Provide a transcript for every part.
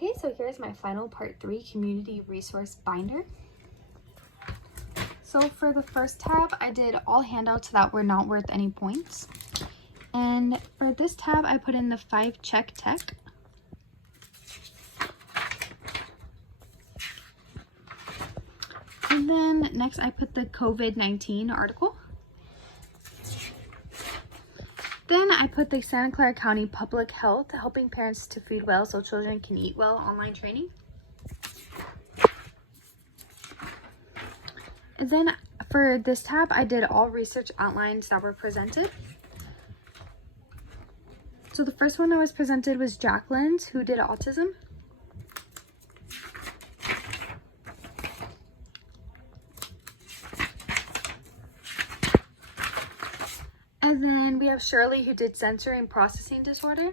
Okay, so here's my final part 3 community resource binder. So for the first tab, I did all handouts that were not worth any points. And for this tab, I put in the 5 check tech. And then next I put the COVID-19 article. Then I put the Santa Clara County Public Health Helping Parents to Feed Well So Children Can Eat Well online training. And then for this tab, I did all research outlines that were presented. So the first one that was presented was Jacqueline's, who did autism. And then we have Shirley, who did sensory and processing disorder.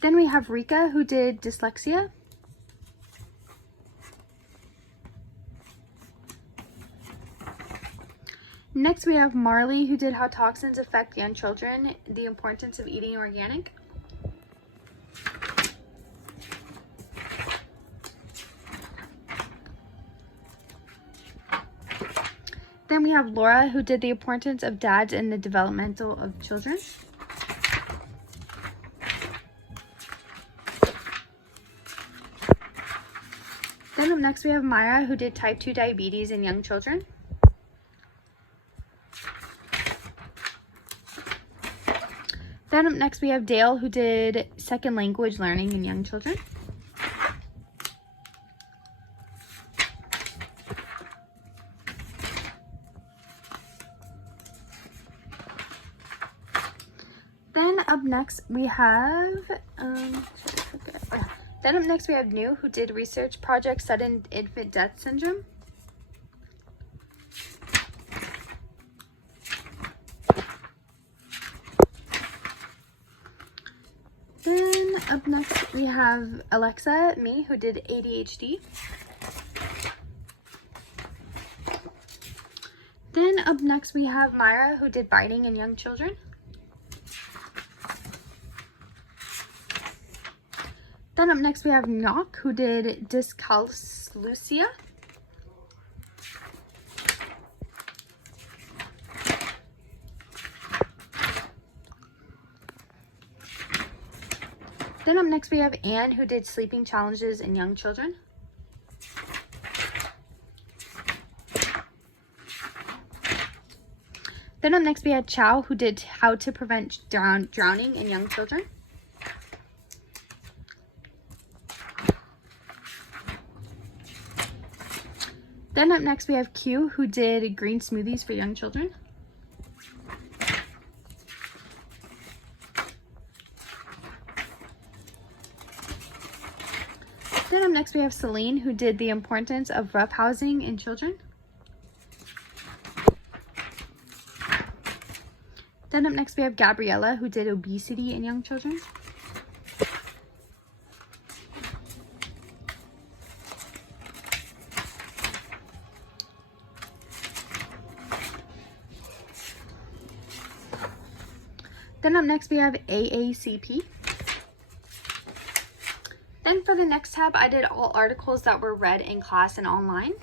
Then we have Rika, who did dyslexia. Next we have Marley, who did how toxins affect young children, the importance of eating organic. Then we have Laura, who did the importance of dads in the developmental of children. Then up next we have Myra, who did type 2 diabetes in young children. Then up next we have Dale, who did second language learning in young children. Then up next we have New, who did research project sudden infant death syndrome. Then up next we have Alexa, me, who did ADHD. Then up next we have Myra, who did biting in young children. Then up next we have Knock, who did dyscalculia. Then up next we have Anne, who did sleeping challenges in young children. Then up next we had Chow, who did how to prevent drowning in young children. Then up next we have Q, who did green smoothies for young children. Then up next we have Celine, who did the importance of rough housing in children. Then up next we have Gabriella, who did obesity in young children. Then up next we have AACP. Then for the next tab, I did all articles that were read in class and online.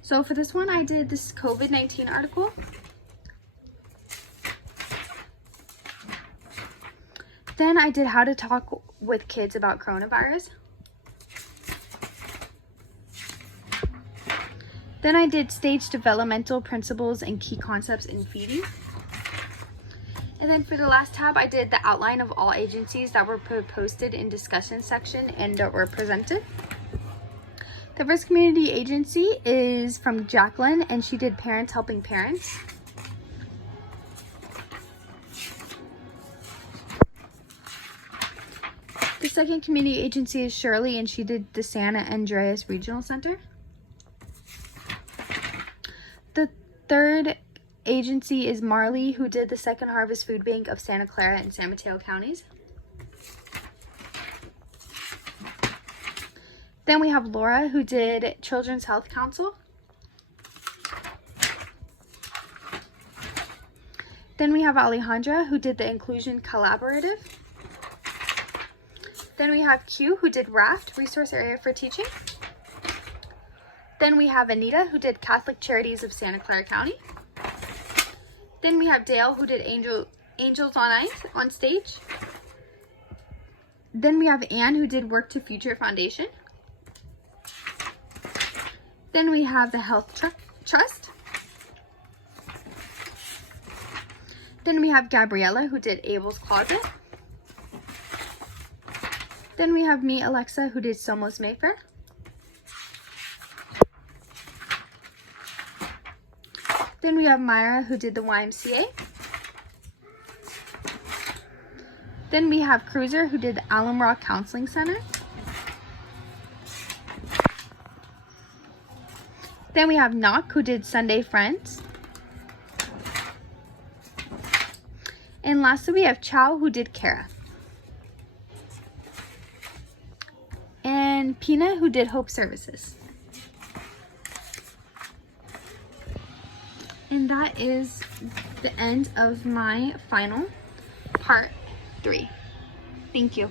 So for this one, I did this COVID-19 article. Then I did how to talk with kids about coronavirus. Then I did stage developmental principles and key concepts in feeding. And then for the last tab, I did the outline of all agencies that were posted in discussion section and that were presented. The first community agency is from Jacqueline, and she did Parents Helping Parents. The second community agency is Shirley, and she did the San Andreas Regional Center. The third agency is Marley, who did the Second Harvest Food Bank of Santa Clara and San Mateo counties. Then we have Laura, who did Children's Health Council. Then we have Alejandra, who did the Inclusion Collaborative. Then we have Q, who did RAFT, Resource Area for Teaching. Then we have Anita, who did Catholic Charities of Santa Clara County. Then we have Dale, who did Angels on Ice on stage. Then we have Anne, who did Work to Future Foundation. Then we have the Health Trust. Then we have Gabriella, who did Abel's Closet. Then we have me, Alexa, who did Somos Mayfair. Then we have Myra, who did the YMCA. Then we have Cruiser, who did the Alum Rock Counseling Center. Then we have Knock, who did Sunday Friends. And lastly, we have Chow, who did Kara. And Pina, who did Hope Services. And that is the end of my final part 3. Thank you.